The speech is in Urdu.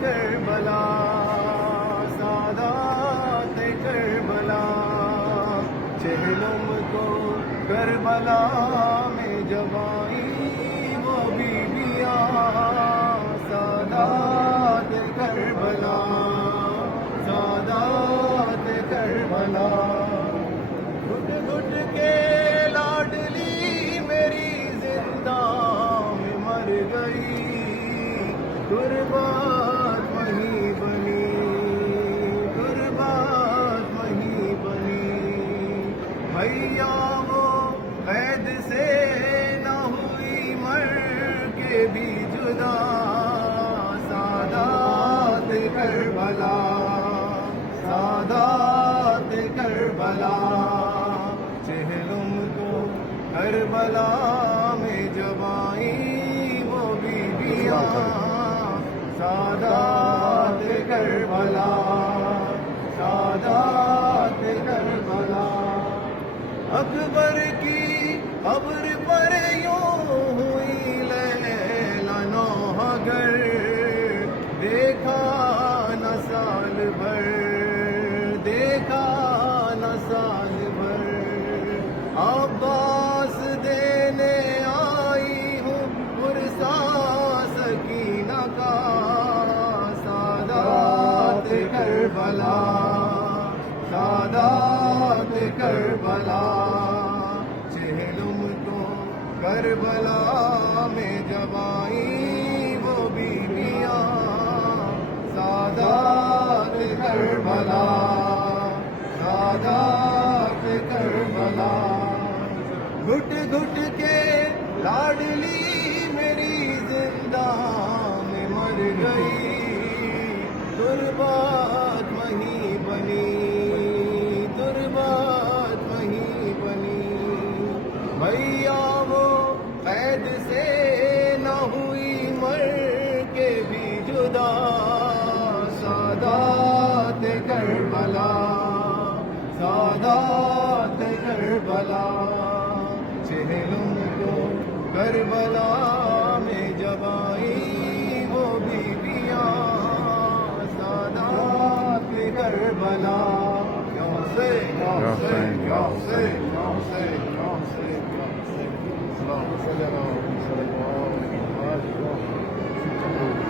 کربلا سادات کربلا چہلم کو کربلا میں جب آئی وہ بیویاں سادات کربلا سادات کربلا گھٹ گھٹ کے لاڈلی میری زندہ میں مر گئی قربات وہیں بنی قربات وہیں بنی بھیا وہ قید سے نہ ہوئی مر کے بھی جدا سادات کربلا سادات کربلا چہلم کو کربلا میں جب آئی وہ بیویاں سادات کربلا سادات کربلا اکبر کی قبر پر یوں ہوئی لیلا نوحہ گر دیکھا نہ سال بھر دیکھا نہ سال بھر عباس دینے آئی ہوں پرسا سکینہ کا سادات کربلا سادات کربلا چہلم کو کربلا میں جب آئی وہ بیویاں سادات کربلا سادات کربلا گھٹ گھٹ کے لاڈلی میری زندہ میں مر گئی قربات وہیں بنی قربات وہیں بنی بھیا وہ قید سے نہ ہوئی مر کے بھی جدا سادات کربلا سادات کربلا چہلم کو کربلا میں جب آئی وہ بیویاں سادات کربلا یا حسین یا حسین یا حسین یا حسین یا حسین یا حسین اللہم صلی اللہ علیہ وسلم